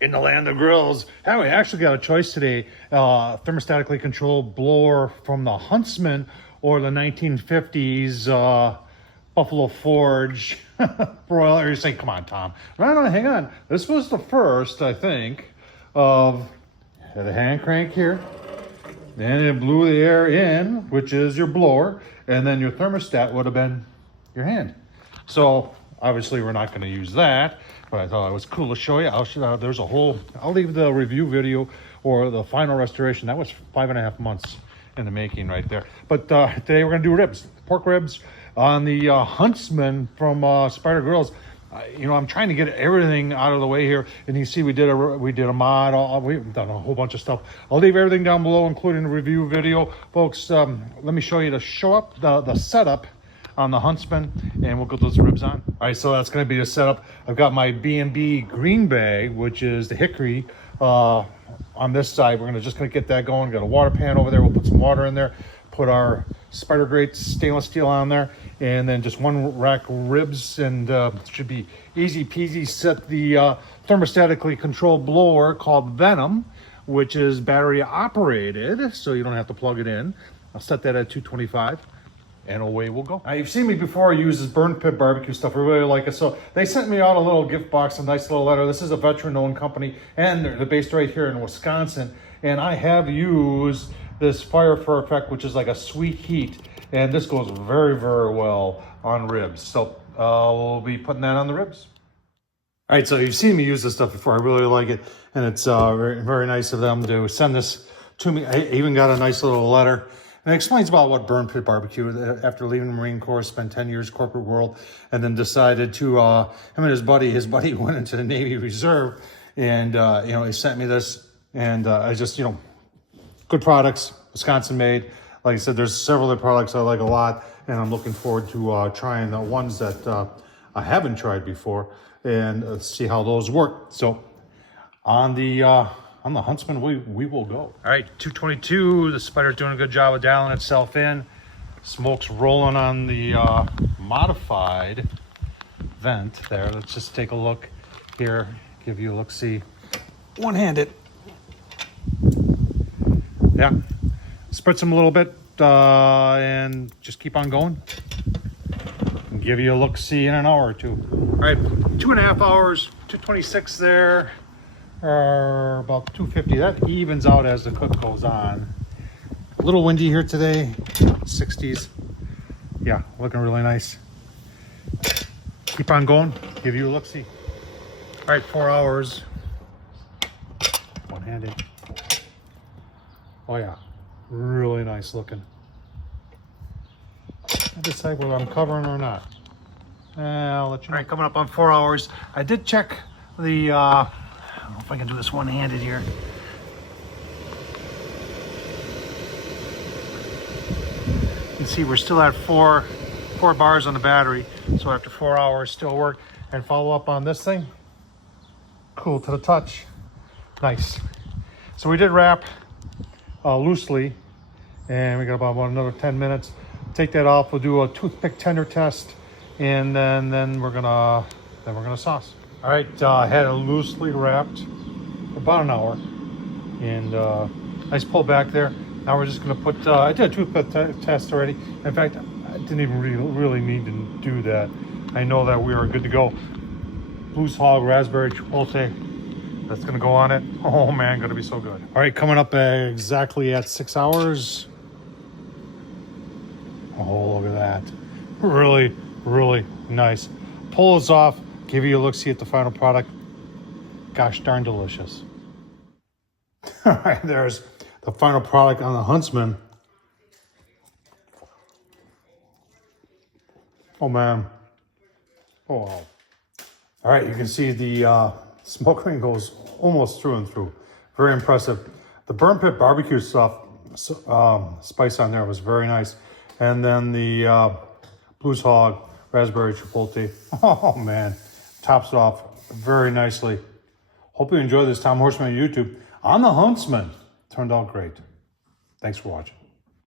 in the land of grills. Hey, we actually got a choice today. Thermostatically controlled blower from the Huntsman or the 1950s Buffalo Forge broiler. You're saying, come on, Tom. No, hang on. This was the first, I think, of the hand crank here. Then it blew the air in, which is your blower. And then your thermostat would have been your hand. So obviously we're not going to use that, but I thought it was cool to show you. I'll leave the review video or the final restoration. That was 5.5 months in the making right there. But today we're going to do ribs, pork ribs on the Huntsman from Spider Grills. I'm trying to get everything out of the way here, and you see we did a mod. We've done a whole bunch of stuff. I'll leave everything down below, including the review video, folks. Let me show you the setup on the Huntsman, and we'll get those ribs on. All right, so that's going to be the setup. I've got my B&B green bag, which is the hickory on this side. We're just going to get that going. Got a water pan over there. We'll put some water in there. Put our Spider Grate stainless steel on there, and then just one rack of ribs, and should be easy peasy. Set the thermostatically controlled blower called Venom, which is battery operated, so you don't have to plug it in. I'll set that at 225, and away we'll go. Now, you've seen me before use this Burn Pit barbecue stuff. I really like it, so they sent me out a little gift box, a nice little letter. This is a veteran-owned company, and they're based right here in Wisconsin, and I have used this Fire for Effect, which is like a sweet heat, and this goes very, very well on ribs. So we'll be putting that on the ribs. All right, so you've seen me use this stuff before. I really like it, and it's very, very nice of them to send this to me. I even got a nice little letter, and it explains about what Burn Pit Barbecue. After leaving the Marine Corps, spent 10 years corporate world, and then decided to him and his buddy went into the Navy Reserve, and he sent me this, and I just good products, Wisconsin made. Like I said, there's several other products I like a lot, and I'm looking forward to trying the ones that I haven't tried before, and see how those work. So on the Huntsman, we will go. All right, 222. The Spider's doing a good job of dialing itself in. Smoke's rolling on the modified vent there. Let's just take a look here. Give you a look. See, one-handed. Yeah, spritz them a little bit and just keep on going. And give you a look-see in an hour or two. All right, 2.5 hours, 226 there, or about 250. That evens out as the cook goes on. A little windy here today, 60s. Yeah, looking really nice. Keep on going, give you a look-see. All right, 4 hours, one-handed. Oh yeah, really nice looking. I decide whether I'm covering or not. I'll let you know. All right, coming up on 4 hours. I did check the, I don't know if I can do this one-handed here. You can see we're still at four bars on the battery. So after 4 hours, still work. And follow up on this thing. Cool to the touch. Nice. So we did wrap loosely, and we got about another 10 minutes. Take that off. We'll do a toothpick tender test, and then we're gonna sauce. All right, I had it loosely wrapped for about an hour, and nice pull back there. Now we're just gonna put. I did a toothpick test already. In fact, I didn't even really need to do that. I know that we are good to go. Blues Hog Raspberry Chipotle. That's gonna go on it. Oh man, gonna be so good. All right, coming up exactly at 6 hours. Oh, look at that. Really, really nice. Pull this off, give you a look-see at the final product. Gosh darn delicious. All right, there's the final product on the Huntsman. Oh man. Oh wow. All right, you can see the smoke ring goes almost through and through. Very impressive. The Burn Pit barbecue stuff, spice on there was very nice. And then the Blues Hog Raspberry Chipotle. Oh man, tops it off very nicely. Hope you enjoy this. Tom Horsman on YouTube on the Huntsman. Turned out great. Thanks for watching.